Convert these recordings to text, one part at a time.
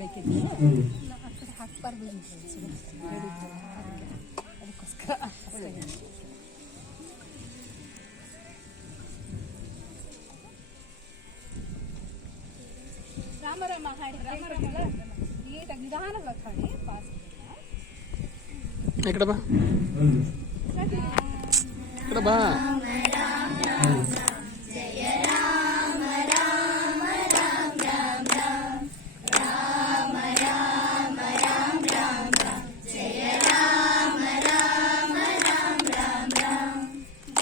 ಬೇಕಿತ್ತು ಆ ಕಡೆ ಹಾಕ್ಬಾರ್ದು ಅದಕ್ಕೋಸ್ಕರ ರಾಮರಾಮ ಹಾಡಿ ರಾಮರಾಮ ನೀಟಾಗಿ ನಿಧಾನವಾಗಿ ಹಾಡಿ ಫಾಸ್ಟ್ ఇక్కడ బా ఇక్కడ బా జయ రామ రామ రామ రామ రామ రామ రామ రామ జయ రామ రామ రామ రామ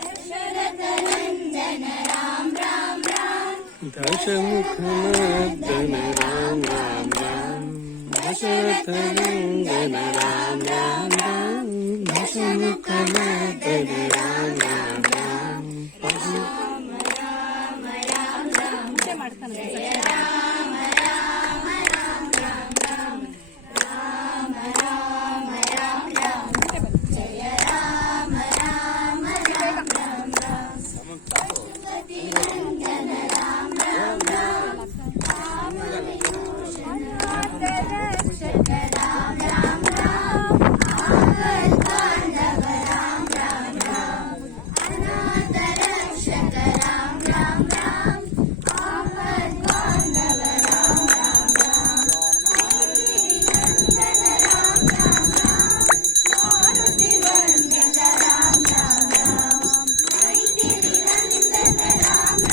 దశరథ నందన రామ రామ రామ దశముఖనందన రామ రామ రామ దశరథ నందన రామ రామ దశముఖనందన రామ రామ ಮಾಡ್ತಾನೆ ಜಯ ರಾಮ ರಾಮ ರಾಮ ರಾಮ ರಾಮ ರಾಮ ರಾಮ ರಾಮ ಜಯ ರಾಮ ರಾಮ ರಾಮ ರಾಮ ಪಶುಪತಿ ನಂದನ ರಾಮ ರಾಮ ರಾಮ ರಕ್ಷಕ ರಾಮ ರಾಮ ಆಪತ್ ಬಾಂಧವ ರಾಮ ರಾಮ ಅನಾಥ ರಕ್ಷಕ ರಾಮ ರಾಮ ಆಪತ್ ಬಾಂಧವ ರಾಮ ಮಾರುತಿ ವಂದಿತ ರಾಮ ಮೈಥಿಲಿ ನಂದನ ರಾಮ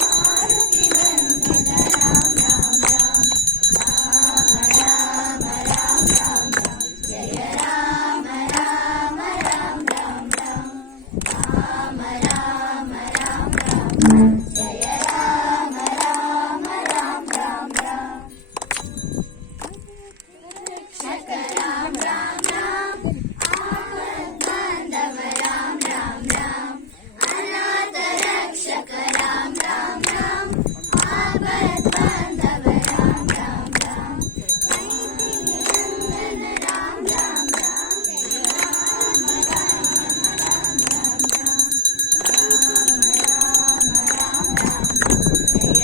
ಮಾರುತಿ ವಂದಿತ ರಾಮ ರಾಮ ರಾಮ ರಾಮ ಜಯ ರಾಮ ರಾಮ ರಾಮ ರಾಮ ರಾಮ ರಾಮ ರಾಮ ರಾಮ ಜಯ ರಾಮ ರಾಮ ರಾಮ ರಾಮ ರಕ್ಷಕ ರಾಮ ರಾಮ ಆಪತ್ ಬಾಂಧವ ರಾಮ ರಾಮ ಅನಾಥ ರಕ್ಷಕ ರಾಮ ರಾಮ ಆಪತ್ ಬಾಂಧವ ರಾಮ ರಾಮ ಮೈಥಿಲಿ ನಂದನ ರಾಮ ಜಯ ರಾಮ ಜಯ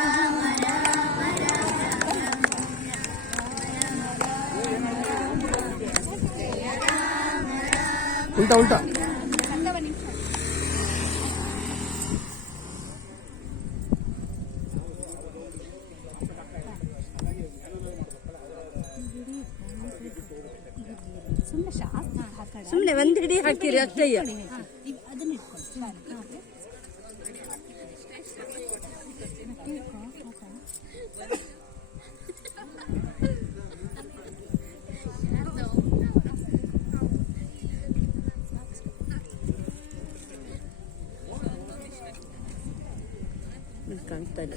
ರಾಮ ಉಲ್ಟಾ ಉಲ್ಟಾ ಸುಮ್ಮನೆ ಶಾಸ್ತ್ರ ಹಾಕಿ ಸುಮ್ಮನೆ ಒಂದು ಹಿಡಿ ಹಾಕಿರಿ ಅಷ್ಟಯ್ಯ. ಅದನ್ನ ಇಟ್ಕೊಂಡು ಕಾಣ್ತಾ ಇಲ್ಲ.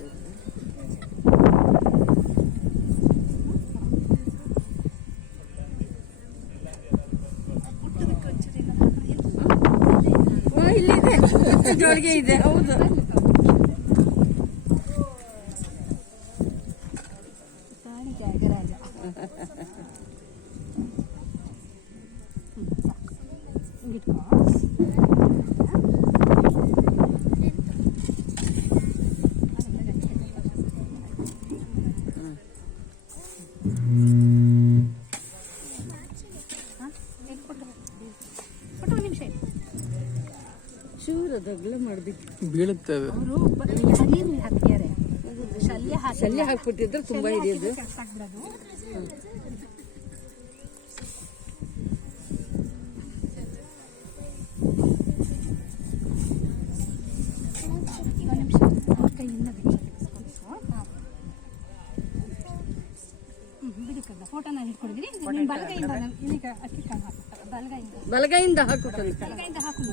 ಇಲ್ಲಿದೆ ಜೋಳಿಗೆ ಇದೆ. ಹೌದು ತ್ಯಾಗರಾಜ ಇಟ್ಕೋ ಚೂರದಗ್ಲ ಮಾಡ್ಬೇಕು. ಬೀಳುತ್ತೇವೆ ಅವರು ನೀರು ಹಾಕ್ತಿದ್ದಾರೆ ಶಲ್ಯ ಹಾಕ್ಬಿಟ್ಟಿದ್ರೆ ತುಂಬಾ ಹಿಡಿಯೋದು. ಫೋಟೋ ನಾನು ಇಟ್ಕೊಂಡಿದ್ದೀನಿ. ಬಲಗೈಯಿಂದ ಹಾಕು. ಬಲಗೈಯಿಂದ ಹಾಕು.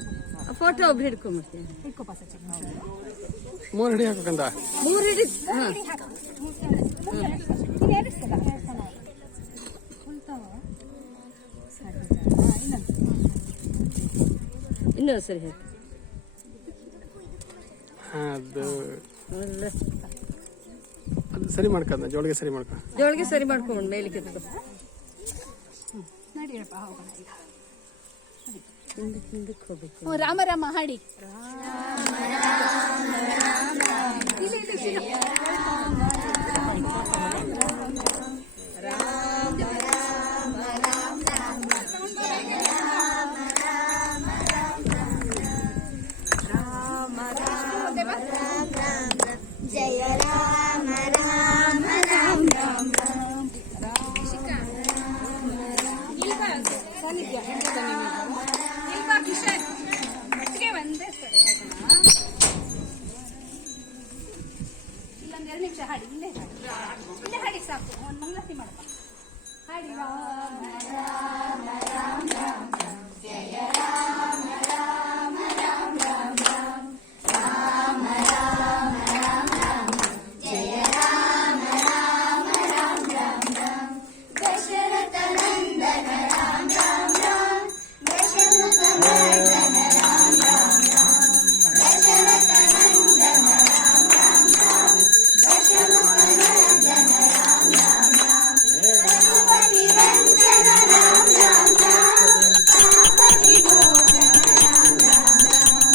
ಫೋಟೋ ಒಬ್ರು ಹಿಡ್ಕೊಂಡ್ಬಿಡ್ತೀನಿ. ಇಟ್ಕೋಪ ಸಚಿನ್. 3 ಹಿಡಿ ಹಾಕಂತ 3 ಹಿಡಿ. ಇನ್ನೊಂದು ಸರಿ ಹಾಕಿ. ಅದು ಒಳ್ಳೆ ಅದು ಸರಿ ಮಾಡ್ಕೊಂಡ ಜೋಳಿಗೆ ಸರಿ ಮಾಡ್ಕೊ. ಜೋಳಿಗೆ ಸರಿ ಮಾಡ್ಕೊಂಡು ಮೇಲಿಗೆ ಎತ್ಕೊ. ನಡಿಯಪ್ಪ ಹೋಗೋಣ ಈಗ. ಹಿಂದಕ್ಕೆ ಹೋಗ್ಬೇಕು. ಹ್ಞೂ, ರಾಮ ರಾಮ ಹಾಡಿ. ಇಲ್ಲಿ, ಇಲ್ಲಿ, ಇಲ್ಲಿ. ಜಯ ರಾಮ ರಾಮ ರಾಮ ರಾಮ ಒಟ್ಟಿಗೆ ಒಂದೇ ಕಡೆ ಇಲ್ಲೊಂದು 2 ನಿಮಿಷ ಹಾಡಿ. ಇಲ್ಲೇ ಹಾಡಿ ಸಾಕು. ಒಂದು ಮಂಗಳಾರತಿ ಮಾಡಪ್ಪ. ಹಾಡಿ. ರಾಮ ರಾಮ ರಾಮ ರಾಮ ಜಯ ರಾಮ ರಾಮ ರಾಮ ರಾಮ ರಾಮ ರಾಮ ರಾಮ ರಾಮ ಜಯ ರಾಮ ರಾಮ ರಾಮ ರಾಮ ರಾಮ ದಶರಥ ನಂದನ ರಾಮ ರಾಮ ರಾಮ ದಶಮುಖ ಮರ್ದನ ರಾಮ ರಾಮ ರಾಮ ದಶರಥ ನಂದನ ರಾಮ ರಾಮ ರಾಮ ದಶಮುಖ ಮರ್ದನ ರಾಮ ರಾಮ ರಾಮ ರಘುಪತಿ ರಂಜನ ರಾಮ ರಾಮ ರಾಮ ಪಾಪತಿ ಮೋಚನ ರಾಮ ರಾಮ ರಾಮ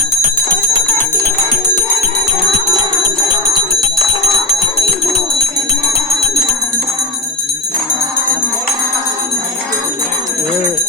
ರಘುಪತಿ ರಂಜನ ರಾಮ ರಾಮ ರಾಮ ಪಾಪತಿ ಮೋಚನ ರಾಮ ರಾಮ ರಾಮ ರಾಮ ರಾಮ ರಾಮ ರಾಮ